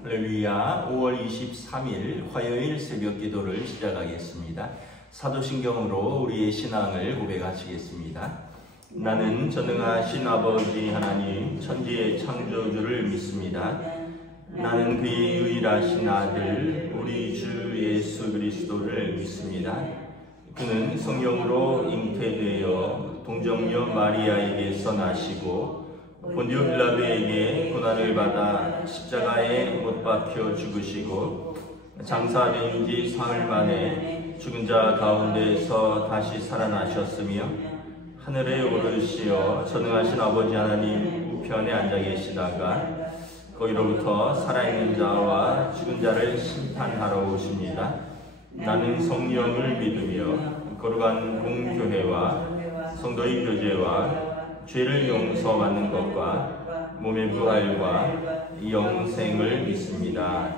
할렐루야. 5월 23일 화요일 새벽 기도를 시작하겠습니다. 사도신경으로 우리의 신앙을 고백하시겠습니다. 나는 전능하신 아버지 하나님 천지의 창조주를 믿습니다. 나는 그의 유일하신 아들 우리 주 예수 그리스도를 믿습니다. 그는 성령으로 잉태되어 동정녀 마리아에게서 나시고 본디오 빌라도에게 고난을 받아 십자가에 못 박혀 죽으시고 장사된 지 사흘 만에 죽은 자 가운데서 다시 살아나셨으며 하늘에 오르시어 전능하신 아버지 하나님 우편에 앉아 계시다가 거기로부터 살아있는 자와 죽은 자를 심판하러 오십니다. 나는 성령을 믿으며 거룩한 공교회와 성도의 교제와 죄를 용서받는 것과 몸의 부활과 영생을 믿습니다.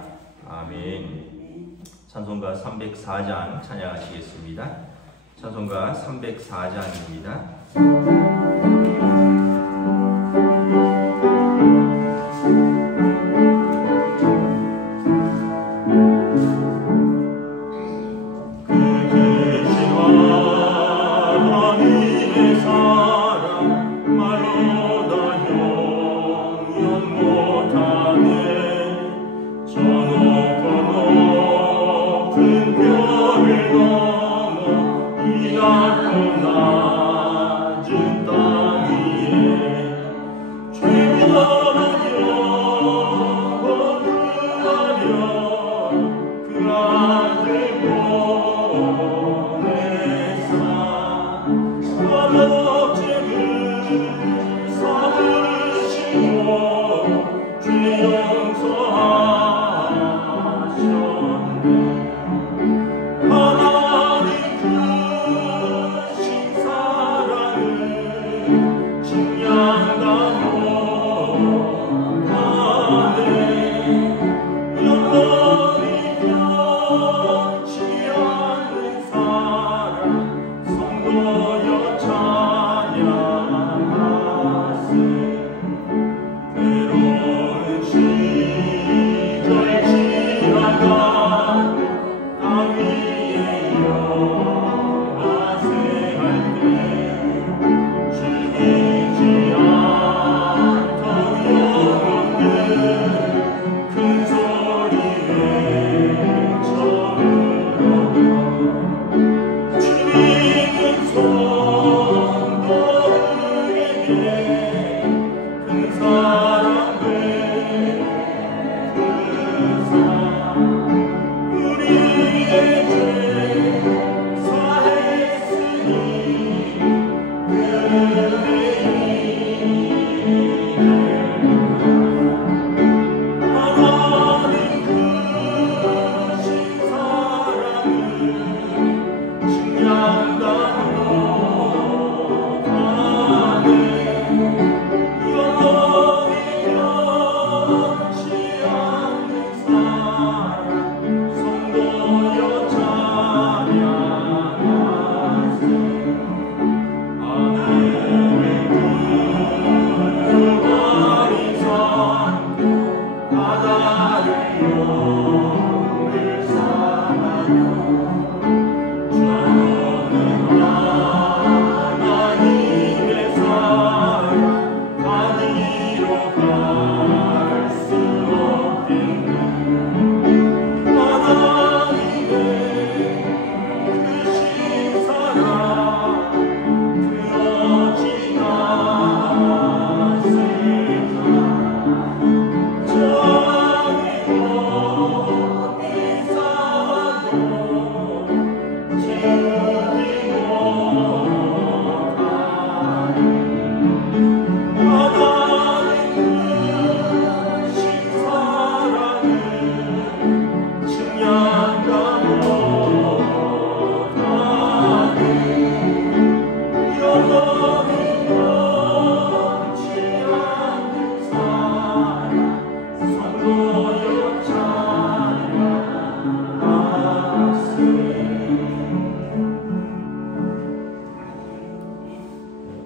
아멘. 찬송가 304장 찬양하시겠습니다. 찬송가 304장입니다.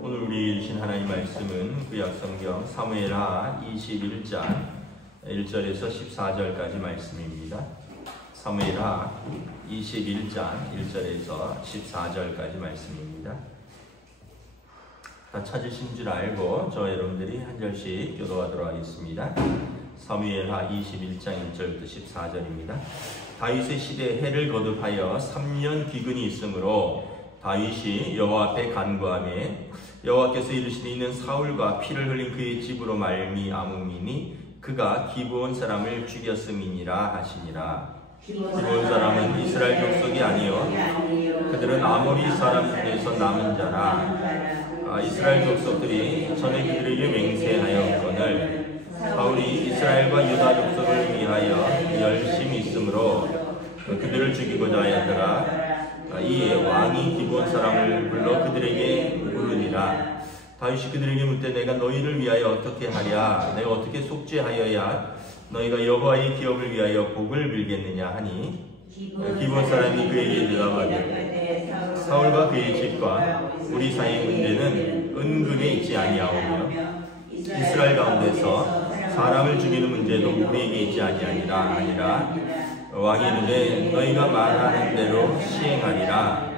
오늘 우리 주신 하나님 말씀은 구약 성경 사무엘하 21장 1절에서 14절까지 말씀입니다. 사무엘하 21장 1절에서 14절까지 말씀입니다. 다 찾으신 줄 알고 저 여러분들이 한 절씩 교도하도록 하겠습니다. 사무엘하 21장 1절부터 14절입니다. 다윗의 시대에 해를 거듭하여 3년 기근이 있으므로 다윗이 여호와 앞에 간구하매 여호와께서 이르시되 이는 사울과 피를 흘린 그의 집으로 말미암음이니 그가 기브온 사람을 죽였음이니라 하시니라. 기브온 사람은 이스라엘 족속이 아니요 그들은 아모리 사람 중에서 남은 자라. 이스라엘 족속들이 전에 그들에게 맹세하였거늘 사울이 이스라엘과 유다 족속을 위하여 열심히 있으므로 그들을 죽이고자 하였더라. 이에 왕이 기브온 사람을 불러 그들에게 물으니라. 다윗이 그들에게 묻되 내가 너희를 위하여 어떻게 하랴? 내가 어떻게 속죄하여야 너희가 여호와의 기업을 위하여 복을 빌겠느냐 하니 기브온 사람이 그에게 대답하되 사울과 그의 집과 우리 사이의 문제는 은근히 있지 아니하오며 이스라엘 가운데서 사람을 죽이는 문제도 우리에게 있지 아니하니라. 왕이 이르되 너희가 말하는 대로 시행하리라.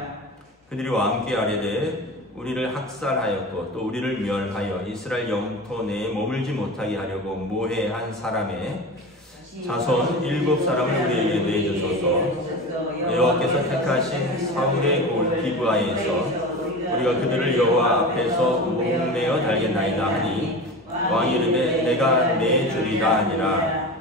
그들이 왕께 아뢰되 우리를 학살하였고 또 우리를 멸하여 이스라엘 영토 내에 머물지 못하게 하려고 모해한 사람의 자손 7사람을 우리에게 내주소서. 여호와께서 택하신 사울의 골 기브아에서 우리가 그들을 여호와 앞에서 목매어 달겠나이다 하니 왕이 이르되 내가 내주리라 하니라.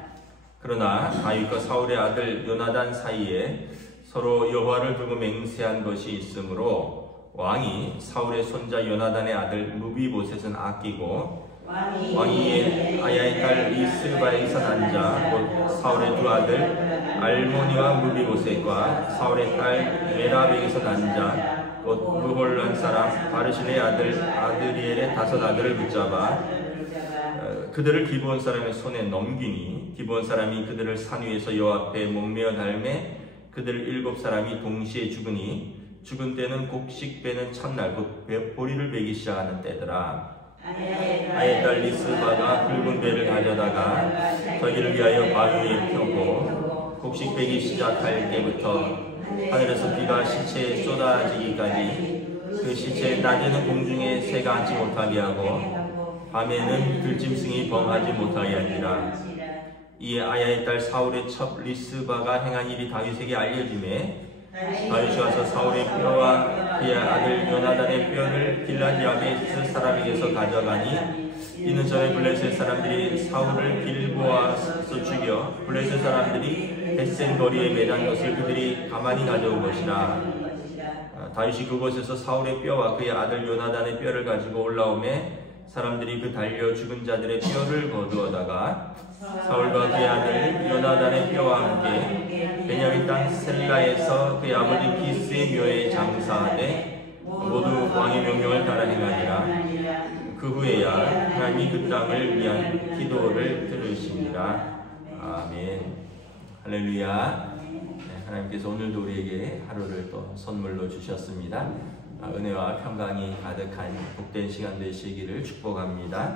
그러나 다윗과 사울의 아들 요나단 사이에 서로 여호와를 두고 맹세한 것이 있으므로 왕이 사울의 손자 요나단의 아들 무비보셋은 아끼고 왕이 아야의 딸 리스바에서 난 자 곧 사울의 두 아들 알모니와 무비보셋과 사울의 딸 메라백에서 난 자 곧 무홀란 사람 바르실의 아들 아드리엘의 5 아들을 붙잡아 그들을 기브온 사람의 손에 넘기니 기브온 사람이 그들을 산 위에서 여호와 앞에 목매어 달매 그들 7사람이 동시에 죽으니 죽은 때는 곡식 베는 첫날 곧 보리를 베기 시작하는 때더라. 아예 딸 리스바가 굵은 배를 가져다가 저기를 위하여 바위 위에 펴고 곡식 베기 시작할 때부터 하늘에서 비가 시체에 쏟아지기까지 그 시체에 낮에는 공중에 새가 앉지 못하게 하고 밤에는 들짐승이 범하지 못하게 하니라. 이에 아야의 딸 사울의 첩 리스바가 행한 일이 다윗에게 알려지매 다윗이 와서 사울의 뼈와 그의 아들 요나단의 뼈를 길앗 야베스 사람에게서 가져가니 이는 전에 블레셋 사람들이 사울을 길보아서 죽여 블레셋 사람들이 벳센 거리에 매단 것을 그들이 가만히 가져온 것이라. 다윗이 그곳에서 사울의 뼈와 그의 아들 요나단의 뼈를 가지고 올라오매 사람들이 그 달려 죽은 자들의 뼈를 거두어다가 사울과 그의 아들 요나단의 뼈와 함께 베냐민 땅 셀라에서 그의 아버지 기스의 묘에 장사하되 모두 왕의 명령을 따라 행하니라. 그 후에야 하나님이 그 땅을 위한 기도를 들으시니라. 아멘. 할렐루야. 하나님께서 오늘도 우리에게 하루를 또 선물로 주셨습니다. 은혜와 평강이 가득한 복된 시간 되시기를 축복합니다.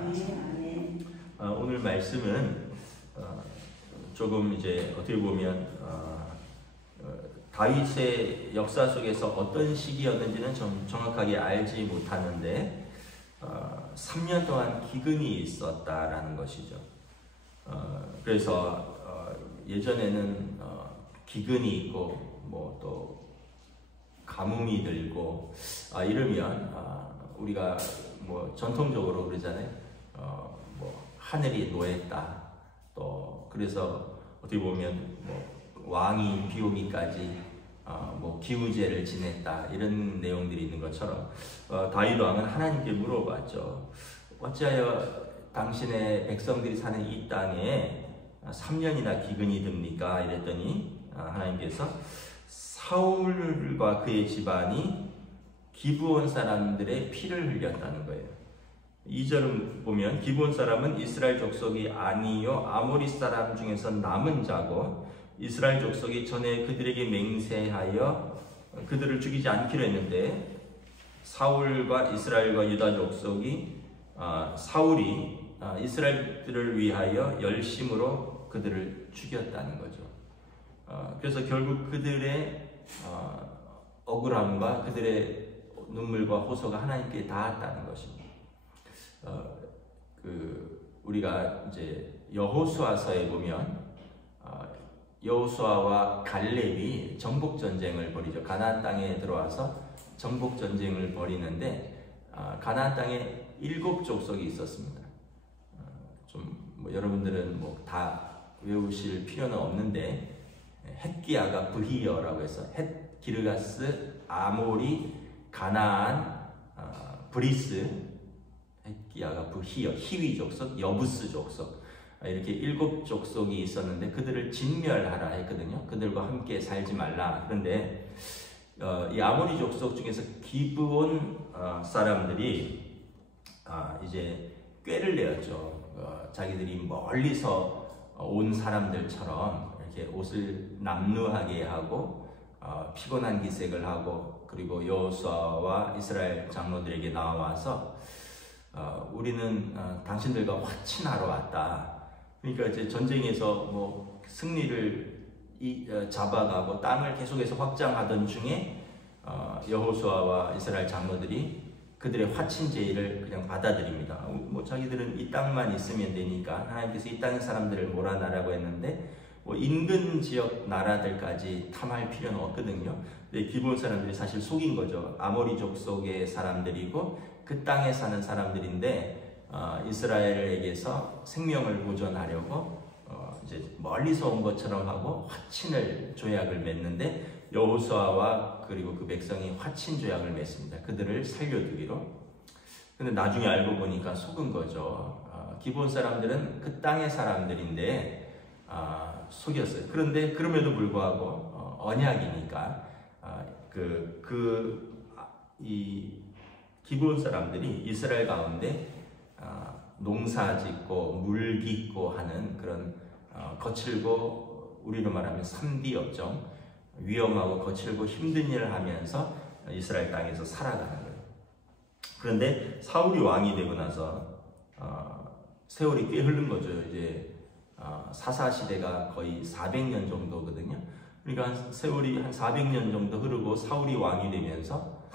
오늘 말씀은 조금 이제 어떻게 보면 다윗의 역사 속에서 어떤 시기였는지는 좀 정확하게 알지 못하는데 3년 동안 기근이 있었다라는 것이죠. 그래서 예전에는 기근이 있고 뭐 또 가뭄이 들고 이러면 우리가 뭐 전통적으로 그러잖아요. 뭐 하늘이 노했다. 또 그래서 어떻게 보면 뭐 왕이 비 오기까지 뭐 기우제를 지냈다 이런 내용들이 있는 것처럼 다윗 왕은 하나님께 물어봤죠. 어찌하여 당신의 백성들이 사는 이 땅에 3년이나 기근이 듭니까? 이랬더니 하나님께서 사울과 그의 집안이 기브온 사람들의 피를 흘렸다는 거예요. 2절을 보면 기브온 사람은 이스라엘 족속이 아니요 아모리 사람 중에서 남은 자고 이스라엘 족속이 전에 그들에게 맹세하여 그들을 죽이지 않기로 했는데 사울과 이스라엘과 유다 족속이 사울이 이스라엘들을 위하여 열심으로 그들을 죽였다는 거죠. 그래서 결국 그들의 억울함과 그들의 눈물과 호소가 하나님께 닿았다는 것입니다. 우리가 이제 여호수아서에 보면 여호수아와 갈렙이 정복 전쟁을 벌이죠. 가나안 땅에 들어와서 정복 전쟁을 벌이는데 가나안 땅에 7족속이 있었습니다. 뭐 여러분들은 뭐 다 외우실 필요는 없는데 헷기야가 브히어라고 해서 헷, 기르가스, 아모리, 가나안, 브리스, 헷기야가 브히어, 히위 족속, 여부스 족속 이렇게 7족속이 있었는데 그들을 진멸하라 했거든요. 그들과 함께 살지 말라. 그런데 이 아모리 족속 중에서 기브온 사람들이 이제 꾀를 내었죠. 자기들이 멀리서 온 사람들처럼 이렇게 옷을 남루하게 하고 피곤한 기색을 하고 그리고 여호수아와 이스라엘 장로들에게 나와서 우리는 당신들과 화친하러 왔다. 그러니까 이제 전쟁에서 뭐 승리를 잡아가고 땅을 계속해서 확장하던 중에 여호수아와 이스라엘 장로들이 그들의 화친 제의를 그냥 받아들입니다. 뭐 자기들은 이 땅만 있으면 되니까 하나님께서 이 땅의 사람들을 몰아내라고 했는데 뭐 인근 지역 나라들까지 탐할 필요는 없거든요. 근데 기브온 사람들이 사실 속인 거죠. 아모리 족속의 사람들이고 그 땅에 사는 사람들인데 이스라엘에게서 생명을 보존하려고 이제 멀리서 온 것처럼 하고 화친을 조약을 맺는데 여호수아와 그리고 그 백성이 화친 조약을 맺습니다. 그들을 살려두기로. 근데 나중에 알고 보니까 속은 거죠. 기브온 사람들은 그 땅의 사람들인데 속였어요. 그런데 그럼에도 불구하고 언약이니까 이 기브온 사람들이 이스라엘 가운데 농사짓고 물깃고 하는 그런 거칠고 우리로 말하면 3D 업종, 위험하고 거칠고 힘든 일을 하면서 이스라엘 땅에서 살아가는 거예요. 그런데 사울이 왕이 되고 나서 세월이 꽤 흐른 거죠. 이제 사사 시대가 거의 400년 정도거든요. 그러니까 세월이 한 400년 정도 흐르고 사울이 왕이 되면서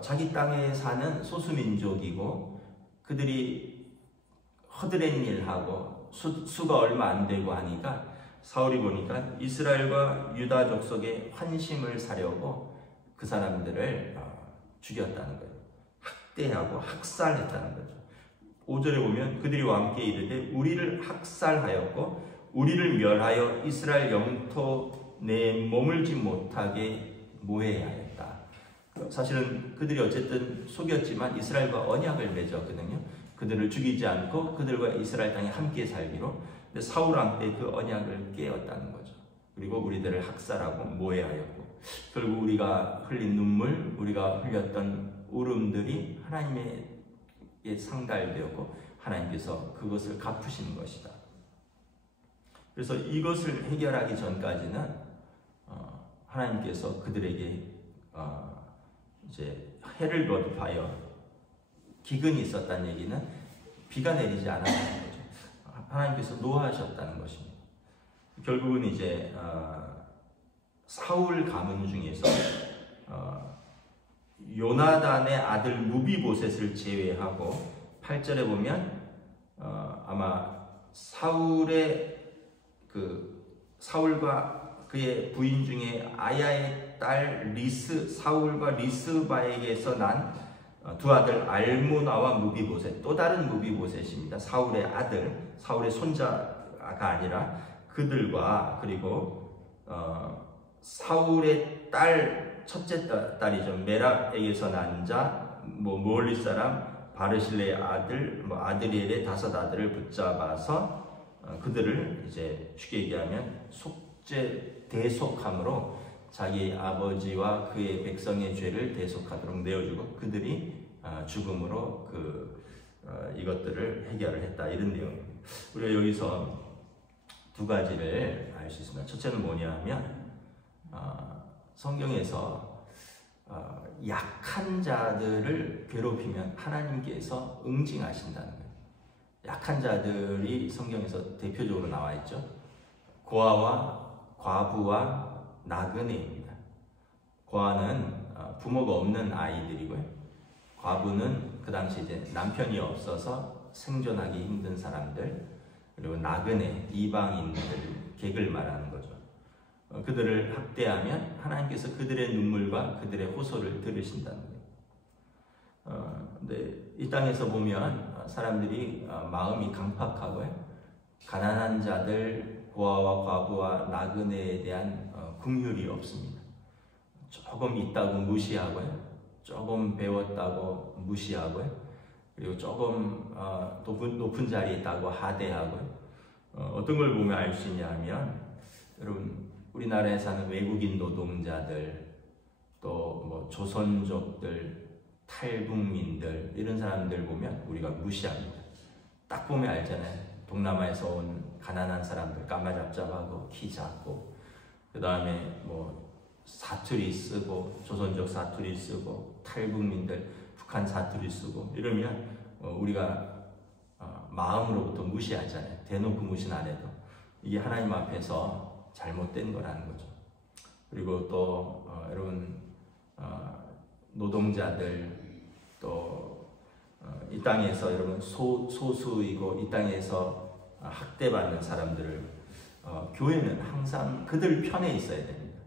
자기 땅에 사는 소수민족이고 그들이 허드렛 일하고 수가 얼마 안 되고 하니까 사울이 보니까 이스라엘과 유다 족속의 환심을 사려고 그 사람들을 죽였다는 거예요. 학대하고 학살했다는 거죠. 5절에 보면 그들이 왕께 이르되 우리를 학살하였고 우리를 멸하여 이스라엘 영토 내에 머물지 못하게 모해하였다. 사실은 그들이 어쨌든 속였지만 이스라엘과 언약을 맺었거든요. 그들을 죽이지 않고 그들과 이스라엘 땅에 함께 살기로. 근데 사울 왕 때 그 언약을 깨었다는 거죠. 그리고 우리들을 학살하고 모해하였고 결국 우리가 흘린 눈물, 우리가 흘렸던 울음들이 하나님에게 상달되었고 하나님께서 그것을 갚으시는 것이다. 그래서 이것을 해결하기 전까지는 하나님께서 그들에게 이제 해를 거듭하여 기근이 있었다는 얘기는 비가 내리지 않았다는 거죠. 하나님께서 노하셨다는 것입니다. 결국은 이제 사울 가문 중에서 요나단의 아들 무비보셋을 제외하고 8절에 보면 아마 사울과 그의 부인 중에 아야의 딸 사울과 리스바에게서 난 두 아들 알모나와 무비보셋, 또 다른 무비보셋입니다. 사울의 아들, 사울의 손자가 아니라 그들과 그리고 사울의 딸, 첫째 딸이죠. 메락에게서 난 자, 멀리 사람 바르실레의 아들, 아드리엘의 5 아들을 붙잡아서 그들을 이제 쉽게 얘기하면 대속함으로 자기 아버지와 그의 백성의 죄를 대속하도록 내어주고 그들이 죽음으로 이것들을 해결을 했다. 이런 내용입니다. 우리가 여기서 두 가지를 알 수 있습니다. 첫째는 뭐냐면 성경에서 약한 자들을 괴롭히면 하나님께서 응징하신다는 거예요. 약한 자들이 성경에서 대표적으로 나와 있죠. 고아와 과부와 나그네입니다. 고아는 부모가 없는 아이들이고요. 과부는 그 당시 이제 남편이 없어서 생존하기 힘든 사람들, 그리고 나그네, 이방인들, 객을 말하는 거죠. 그들을 학대하면 하나님께서 그들의 눈물과 그들의 호소를 들으신다는 거예요. 근데 이 땅에서 보면 사람들이 마음이 강팍하고요. 가난한 자들, 고아와 과부와 나그네에 대한 긍휼이 없습니다. 조금 있다고 무시하고요. 조금 배웠다고 무시하고요. 그리고 조금 높은 자리에 있다고 하대하고요. 어떤 걸 보면 알 수 있냐 하면, 여러분, 우리나라에 사는 외국인 노동자들, 또 뭐 조선족들, 탈북민들, 이런 사람들 보면 우리가 무시합니다. 딱 보면 알잖아요. 동남아에서 온 가난한 사람들, 까마잡잡하고 키 작고, 그 다음에 뭐 사투리 쓰고, 조선족 사투리 쓰고, 탈북민들 북한 사투리 쓰고 이러면 우리가 마음으로부터 무시하잖아요. 대놓고 무시는 안 해도. 이게 하나님 앞에서 잘못된 거라는 거죠. 그리고 또 여러분, 노동자들, 또 이 땅에서 여러분 소수이고 이 땅에서 학대받는 사람들을 교회는 항상 그들 편에 있어야 됩니다.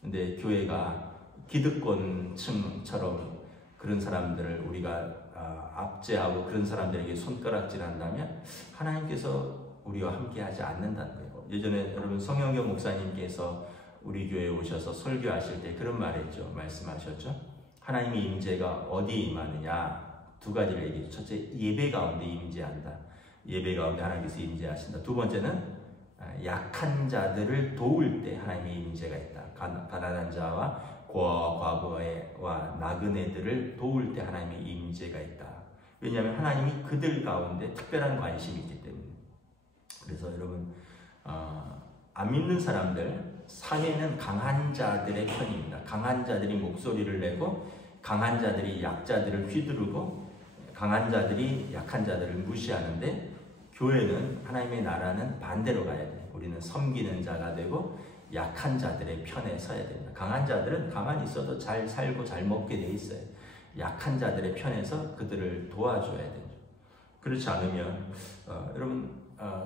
근데 교회가 기득권층처럼 그런 사람들을 우리가 압제하고 그런 사람들에게 손가락질 한다면 하나님께서 우리와 함께 하지 않는다는 거예요. 예전에 여러분 성영경 목사님께서 우리 교회에 오셔서 설교하실 때 그런 말 했죠. 말씀하셨죠. 하나님의 임재가 어디에 임하느냐? 두 가지를 얘기했죠. 첫째, 예배 가운데 임재한다. 예배 가운데 하나님께서 임재하신다. 두 번째는 약한 자들을 도울 때 하나님의 임재가 있다. 가난한 자와 고아와 과부와 나그네들을 도울 때 하나님의 임재가 있다. 왜냐하면 하나님이 그들 가운데 특별한 관심이 있기 때문에. 그래서 여러분, 안 믿는 사람들, 사회는 강한 자들의 편입니다. 강한 자들이 목소리를 내고, 강한 자들이 약자들을 휘두르고, 강한 자들이 약한 자들을 무시하는데, 교회는, 하나님의 나라는 반대로 가야 돼요. 우리는 섬기는 자가 되고 약한 자들의 편에 서야 됩니다. 강한 자들은 가만히 있어도 잘 살고 잘 먹게 돼 있어요. 약한 자들의 편에서 그들을 도와줘야 되죠. 그렇지 않으면 여러분,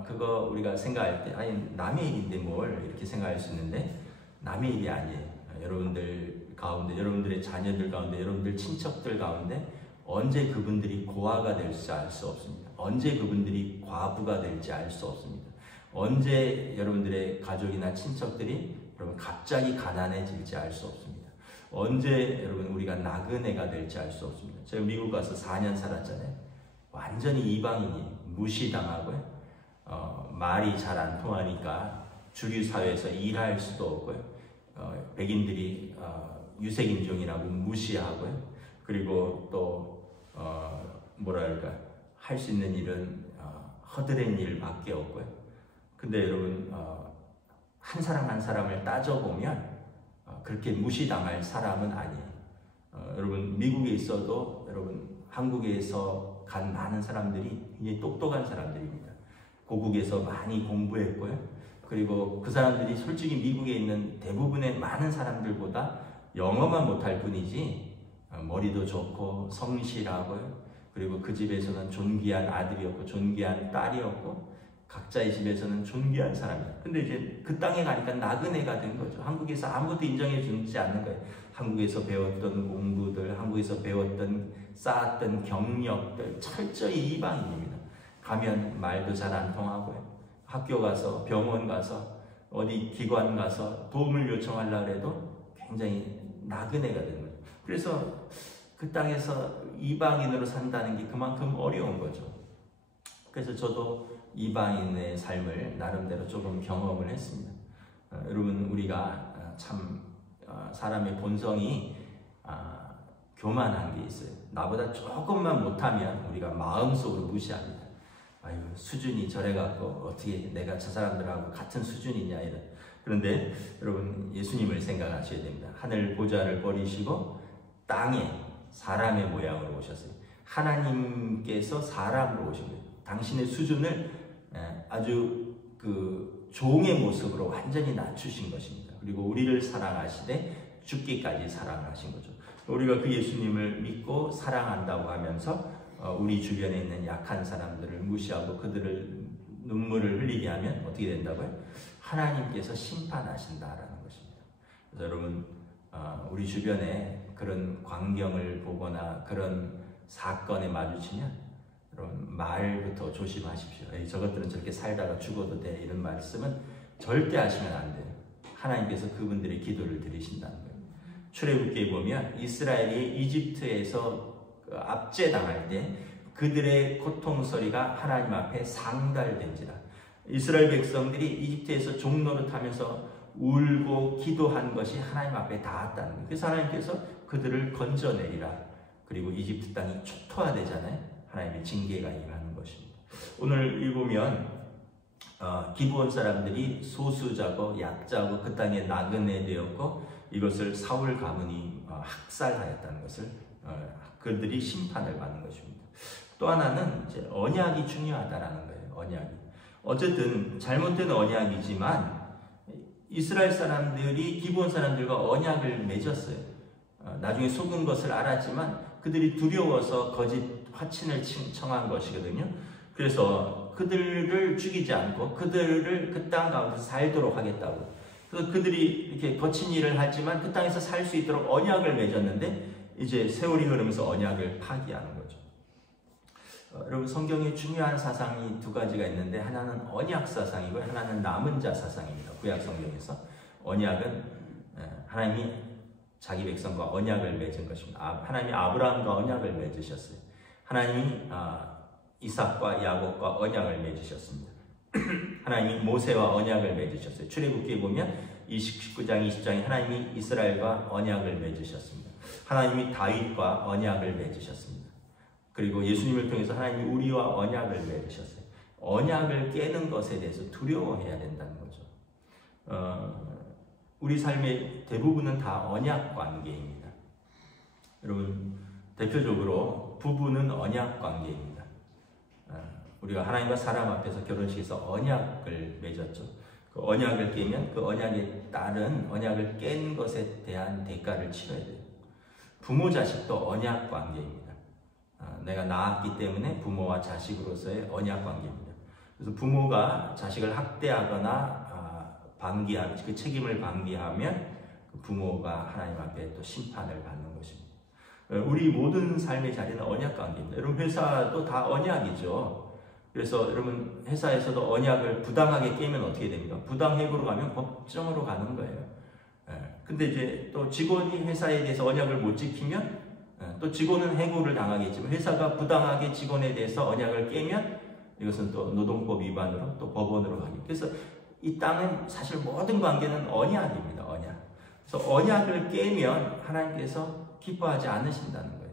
그거 우리가 생각할 때 아니 남의 일인데 뭘 이렇게 생각할 수 있는데, 남의 일이 아니에요. 여러분들 가운데, 여러분들의 자녀들 가운데, 여러분들 친척들 가운데 언제 그분들이 고아가 될지 알 수 없습니다. 언제 그분들이 과부가 될지 알 수 없습니다. 언제 여러분들의 가족이나 친척들이 여러분 갑자기 가난해질지 알 수 없습니다. 언제 여러분 우리가 나그네가 될지 알 수 없습니다. 제가 미국 가서 4년 살았잖아요. 완전히 이방인이 무시당하고요. 말이 잘 안 통하니까 주류 사회에서 일할 수도 없고요. 백인들이 유색인종이라고 무시하고요. 그리고 또 뭐랄까, 할 수 있는 일은 허드렛 일밖에 없고요. 근데 여러분, 한 사람 한 사람을 따져보면 그렇게 무시당할 사람은 아니에요. 여러분, 미국에 있어도 여러분 한국에서 간 많은 사람들이 굉장히 똑똑한 사람들입니다. 고국에서 많이 공부했고요. 그리고 그 사람들이 솔직히 미국에 있는 대부분의 많은 사람들보다 영어만 못할 뿐이지 머리도 좋고 성실하고요. 그리고 그 집에서는 존귀한 아들이었고 존귀한 딸이었고 각자의 집에서는 존귀한 사람이에요. 근데 이제 그 땅에 가니까 나그네가 된 거죠. 한국에서 아무것도 인정해 주지 않는 거예요. 한국에서 배웠던 공부들, 한국에서 배웠던 쌓았던 경력들 철저히 이방인입니다. 가면 말도 잘 안 통하고요. 학교 가서, 병원 가서, 어디 기관 가서 도움을 요청하려고 해도 굉장히 나그네가 되는 거예요. 그래서 그 땅에서 이방인으로 산다는 게 그만큼 어려운 거죠. 그래서 저도 이방인의 삶을 나름대로 조금 경험을 했습니다. 여러분, 우리가 참 사람의 본성이 교만한 게 있어요. 나보다 조금만 못하면 우리가 마음속으로 무시합니다. 아유, 수준이 저래갖고 어떻게 내가 저 사람들하고 같은 수준이냐 이런. 그런데 여러분, 예수님을 생각하셔야 됩니다. 하늘 보좌를 버리시고 땅에 사람의 모양으로 오셨어요. 하나님께서 사람으로 오신 거예요. 당신의 수준을 아주 그 종의 모습으로 완전히 낮추신 것입니다. 그리고 우리를 사랑하시되 죽기까지 사랑을 하신 거죠. 우리가 그 예수님을 믿고 사랑한다고 하면서 우리 주변에 있는 약한 사람들을 무시하고 그들을 눈물을 흘리게 하면 어떻게 된다고요? 하나님께서 심판하신다라는 것입니다. 그래서 여러분, 우리 주변에 그런 광경을 보거나 그런 사건에 마주치면 여러분 말부터 조심하십시오. 저것들은 저렇게 살다가 죽어도 돼, 이런 말씀은 절대 하시면 안 돼요. 하나님께서 그분들의 기도를 들으신다는 거예요. 출애굽기에 보면 이스라엘이 이집트에서 압제당할 때 그들의 고통 소리가 하나님 앞에 상달된지라. 이스라엘 백성들이 이집트에서 종노릇하면서 울고 기도한 것이 하나님 앞에 닿았다는 거예요. 그래서 하나님께서 그들을 건져내리라. 그리고 이집트 땅이 초토화되잖아요. 하나님의 징계가 임하는 것입니다. 오늘 읽으면 기브온 사람들이 소수자고 약자고 그 땅에 나그네 되었고 이것을 사울 가문이 학살하였다는 것을 그들이 심판을 받는 것입니다. 또 하나는 이제 언약이 중요하다라는 거예요. 언약이. 어쨌든 잘못된 언약이지만 이스라엘 사람들이 기브온 사람들과 언약을 맺었어요. 나중에 속은 것을 알았지만 그들이 두려워서 거짓 화친을 청한 것이거든요. 그래서 그들을 죽이지 않고 그들을 그 땅 가운데서 살도록 하겠다고. 그래서 그들이 이렇게 거친 일을 하지만 그 땅에서 살 수 있도록 언약을 맺었는데 이제 세월이 흐르면서 언약을 파기하는 거죠. 여러분, 성경에 중요한 사상이 두 가지가 있는데 하나는 언약 사상이고 하나는 남은 자 사상입니다. 구약 성경에서 언약은 하나님이 자기 백성과 언약을 맺은 것입니다. 하나님이 아브라함과 언약을 맺으셨어요. 하나님이 이삭과 야곱과 언약을 맺으셨습니다. 하나님이 모세와 언약을 맺으셨어요. 출애굽기에 보면 19장 20장에 하나님이 이스라엘과 언약을 맺으셨습니다. 하나님이 다윗과 언약을 맺으셨습니다. 그리고 예수님을 통해서 하나님이 우리와 언약을 맺으셨어요. 언약을 깨는 것에 대해서 두려워해야 된다는 거죠. 우리 삶의 대부분은 다 언약 관계입니다. 여러분, 대표적으로 부부는 언약 관계입니다. 우리가 하나님과 사람 앞에서 결혼식에서 언약을 맺었죠. 그 언약을 깨면 그 언약에 따른 언약을 깬 것에 대한 대가를 치러야 돼요. 부모 자식도 언약 관계입니다. 내가 낳았기 때문에 부모와 자식으로서의 언약 관계입니다. 그래서 부모가 자식을 학대하거나 방기하면, 그 책임을 방기하면 그 부모가 하나님 앞에 또 심판을 받는 것입니다. 우리 모든 삶의 자리는 언약 관계입니다. 여러분, 회사도 다 언약이죠. 그래서 여러분, 회사에서도 언약을 부당하게 깨면 어떻게 됩니까? 부당해고로 가면 법정으로 가는 거예요. 근데 이제 또 직원이 회사에 대해서 언약을 못 지키면 또 직원은 해고를 당하겠지만 회사가 부당하게 직원에 대해서 언약을 깨면 이것은 또 노동법 위반으로 또 법원으로 가겠죠. 그래서 이 땅은 사실 모든 관계는 언약입니다. 언약. 그래서 언약을 깨면 하나님께서 기뻐하지 않으신다는 거예요.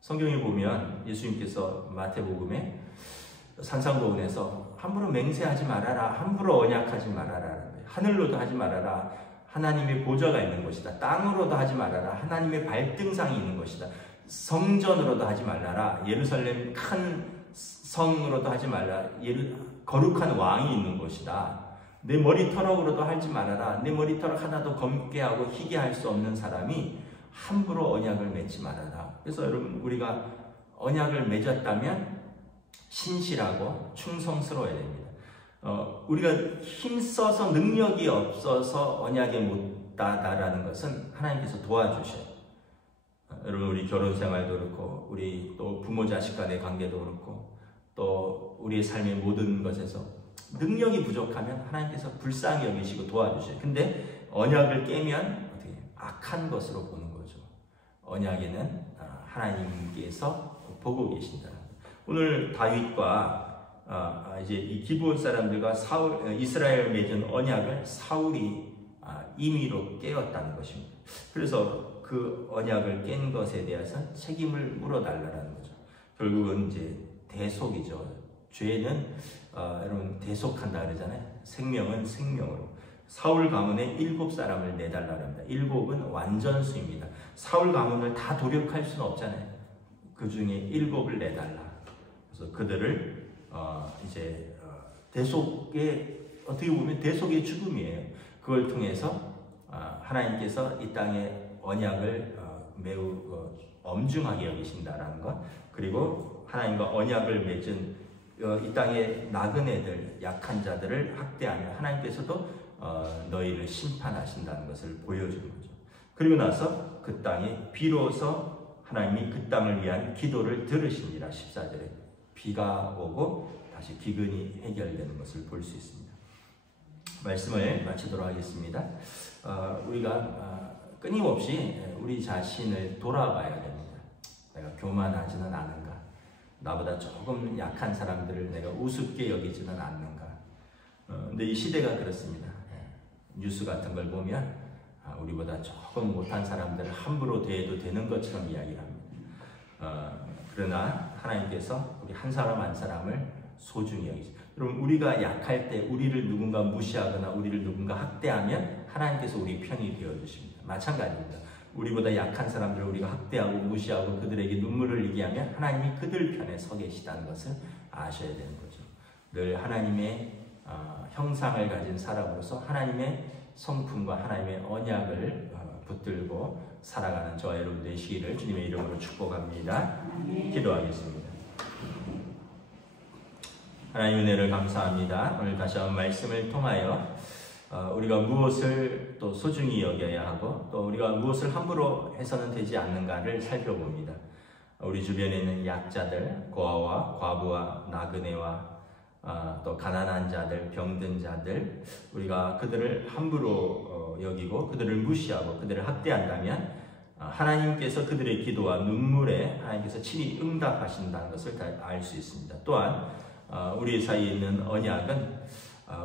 성경에 보면 예수님께서 마태복음에 산상보훈에서 함부로 맹세하지 말아라, 함부로 언약하지 말아라, 하늘로도 하지 말아라, 하나님의 보좌가 있는 것이다. 땅으로도 하지 말아라, 하나님의 발등상이 있는 것이다. 성전으로도 하지 말아라, 예루살렘 큰 성으로도 하지 말라, 거룩한 왕이 있는 곳이다. 내 머리털럭으로도 하지 말아라, 내 머리털럭 하나도 검게 하고 희게 할 수 없는 사람이 함부로 언약을 맺지 말아라. 그래서 여러분, 우리가 언약을 맺었다면 신실하고 충성스러워야 됩니다. 우리가 힘써서 능력이 없어서 언약에 못 다다라는 것은 하나님께서 도와주셔요. 여러분, 우리 결혼 생활도 그렇고 우리 또 부모 자식 간의 관계도 그렇고 또 우리의 삶의 모든 것에서 능력이 부족하면 하나님께서 불쌍히 여기시고 도와주셔요. 근데 언약을 깨면 어떻게 악한 것으로 보는 거죠. 언약에는 하나님께서 보고 계신다. 오늘 다윗과 이제 이 기브온 사람들과 이스라엘 맺은 언약을 사울이 임의로 깨웠다는 것입니다. 그래서 그 언약을 깬 것에 대해서 책임을 물어달라는 거죠. 결국은 이제 대속이죠. 죄는 여러분 대속한다 그러잖아요. 생명은 생명으로. 사울 가문에 7사람을 내달라 합니다. 7은 완전수입니다. 사울 가문을 다 도력할 수는 없잖아요. 그 중에 7을 내달라. 그래서 그들을 대속의 어떻게 보면 대속의 죽음이에요. 그걸 통해서 하나님께서 이 땅의 언약을 매우 엄중하게 여기신다라는 것, 그리고 하나님과 언약을 맺은 이 땅의 나그네들, 약한 자들을 학대하며 하나님께서도 너희를 심판하신다는 것을 보여주는 거죠. 그리고 나서 그 땅에 비로소 하나님이 그 땅을 위한 기도를 들으시니라. 14절에 비가 오고 다시 기근이 해결되는 것을 볼 수 있습니다. 말씀을 마치도록 하겠습니다. 우리가 끊임없이 우리 자신을 돌아봐야 됩니다. 내가 교만하지는 않은가? 나보다 조금 약한 사람들을 내가 우습게 여기지는 않는가? 근데 이 시대가 그렇습니다. 뉴스 같은 걸 보면 우리보다 조금 못한 사람들을 함부로 대해도 되는 것처럼 이야기를 합니다. 그러나 하나님께서 우리 한 사람 한 사람을 소중히 여기십니다. 여러분, 우리가 약할 때 우리를 누군가 무시하거나 우리를 누군가 학대하면 하나님께서 우리 편이 되어주십니다. 마찬가지입니다. 우리보다 약한 사람들을 우리가 학대하고 무시하고 그들에게 눈물을 흘리게 하면 하나님이 그들 편에 서 계시다는 것을 아셔야 되는 거죠. 늘 하나님의 형상을 가진 사람으로서 하나님의 성품과 하나님의 언약을 붙들고 살아가는 저와 여러분 되시기를 주님의 이름으로 축복합니다. 기도하겠습니다. 하나님 은혜를 감사합니다. 오늘 다시 한번 말씀을 통하여 우리가 무엇을 또 소중히 여겨야 하고 또 우리가 무엇을 함부로 해서는 되지 않는가를 살펴봅니다. 우리 주변에 있는 약자들, 고아와 과부와 나그네와 또 가난한 자들, 병든 자들, 우리가 그들을 함부로 여기고 그들을 무시하고 그들을 학대한다면 하나님께서 그들의 기도와 눈물에 하나님께서 친히 응답하신다는 것을 알 수 있습니다. 또한 우리 사이에 있는 언약은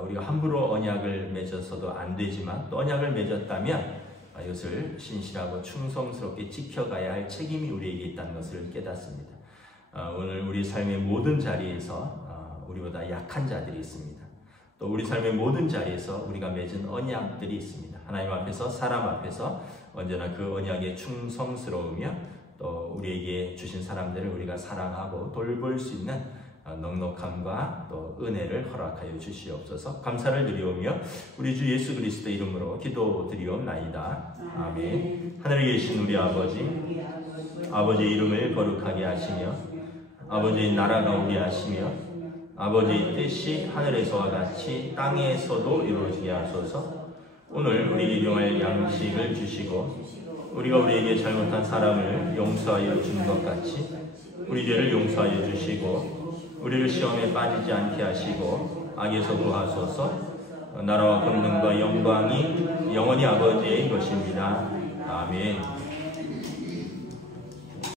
우리가 함부로 언약을 맺어서도 안 되지만 또 언약을 맺었다면 이것을 신실하고 충성스럽게 지켜가야 할 책임이 우리에게 있다는 것을 깨닫습니다. 오늘 우리 삶의 모든 자리에서 우리보다 약한 자들이 있습니다. 또 우리 삶의 모든 자리에서 우리가 맺은 언약들이 있습니다. 하나님 앞에서, 사람 앞에서 언제나 그 언약에 충성스러우며 또 우리에게 주신 사람들을 우리가 사랑하고 돌볼 수 있는 넉넉함과 또 은혜를 허락하여 주시옵소서. 감사를 드리오며 우리 주 예수 그리스도 이름으로 기도드리옵나이다. 아멘. 하늘에 계신 우리 아버지, 아버지의 이름을 거룩하게 하시며 아버지의 나라가 오게 하시며 아버지의 뜻이 하늘에서와 같이 땅에서도 이루어지게 하소서. 오늘 우리에게 일용할 양식을 주시고 우리가 우리에게 잘못한 사람을 용서하여 준 것 같이 우리 죄를 용서하여 주시고 우리를 시험에 빠지지 않게 하시고 악에서 구하소서. 나라와 권능과 영광이 영원히 아버지의 것입니다. 아멘.